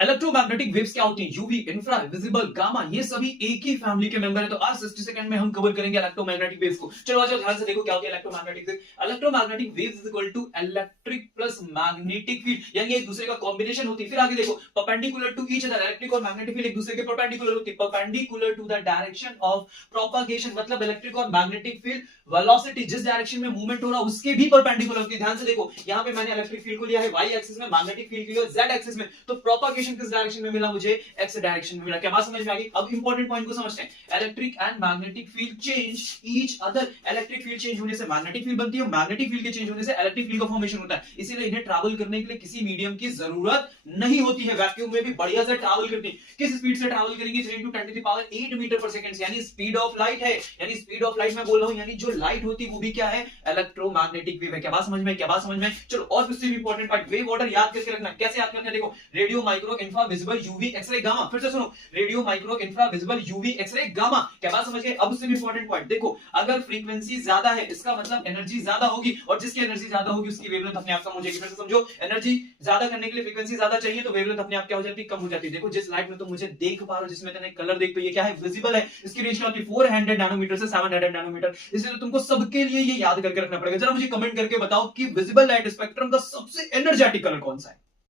Electromagnetic waves क्या होती हैं? यूवी, इंफ्रा, विजिबल, गामा, ये सभी एक ही फैमिली के मेंबर है। तो आज 60 सेकंड में हम कवर करेंगे इलेक्ट्रोमैग्नेटिक वेव्स को। चलो आज ध्यान से देखो क्या होती है electromagnetic wave. Electromagnetic waves is equal to electric plus magnetic field, यानी एक दूसरे का कॉम्बिनेशन होती है। फिर आगे देखो, perpendicular to each other, electric और मैग्नेटिक फील्ड एक दूसरे के परपेंडिकुलर होती है। Perpendicular to the direction of propagation, मतलब इलेक्ट्रिक और मैग्नेटिक फील्ड वेलोसिटी जिस डायरेक्शन में मूवमेंट हो रहा है उसके भी परपेंडिकुलर होती है। ध्यान से देखो, यहाँ पे मैंने इलेक्ट्रिक फील्ड को लिया है वाई एक्सिस में, मैग्नेटिक फील्ड को लिया जेड एक्सिस में, तो प्रोपगेशन किस डायरेक्शन में मिला मुझे? एक्स डायरेक्शन में मिला। क्या बात समझ में आ गई? अब इंपॉर्टेंट पॉइंट को समझते हैं। Electric and magnetic field change each other. Electric field change होने से मैग्नेटिक फील्ड बनती है, मैग्नेटिक फील्ड के चेंज होने से इलेक्ट्रिक फील्ड का फॉर्मेशन होता है। इसीलिए इन्हें ट्रैवल करने के लिए किसी मीडियम की जरूरत नहीं होती है। वैक्यूम में भी बढ़िया से ट्रैवल करती है। किस स्पीड से ट्रैवल करेंगे? 3 × 10⁸ मीटर पर सेकंड, यानी स्पीड ऑफ लाइट है। यानी स्पीड ऑफ लाइट मैं बोल रहा हूं, यानी जो लाइट होती है वो भी क्या है? इलेक्ट्रोमैग्नेटिक वेव है। क्या बात समझ में? क्या बात समझ में? चलो और उससे भी इंपॉर्टेंट पार्ट, वेव ऑर्डर याद करके रखना। कैसे याद करना है? देखो, radio, micro, infra, visible, UV, X ray, gamma. फिर से सुनो, radio, micro, infra, visible, UV, X ray, gamma. क्या बात समझ गए? अब उससे भी इंपॉर्टेंट पॉइंट देखो, अगर फ्रीक्वेंसी ज्यादा है इसका मतलब एनर्जी ज्यादा होगी, और जिसकी एनर्जी ज्यादा होगी उसकी वेवलेंथ अपने आप कम हो जाएगी। फिर से समझो, एनर्जी ज्यादा करने के लिए फ्रीक्वेंसी ज्यादा चाहिए, तो वेवलेंथ अपने आप क्या हो जाती है? कम हो जाती है। देखो, जिस लाइट में तुम मुझे देख पा रहे हो, जिसमें तुमने कलर देख, तो ये क्या है? विजिबल है। इसकी रेंज क्या होती है? 400 नैनोमीटर से 700 नैनोमीटर। इसलिए तुमको सबके लिए ये याद करके रखना पड़ेगा। जरा मुझे कमेंट करके बताओ कि विजिबल लाइट स्पेक्ट्रम का सबसे एनर्जेटिक कलर कौन सा है।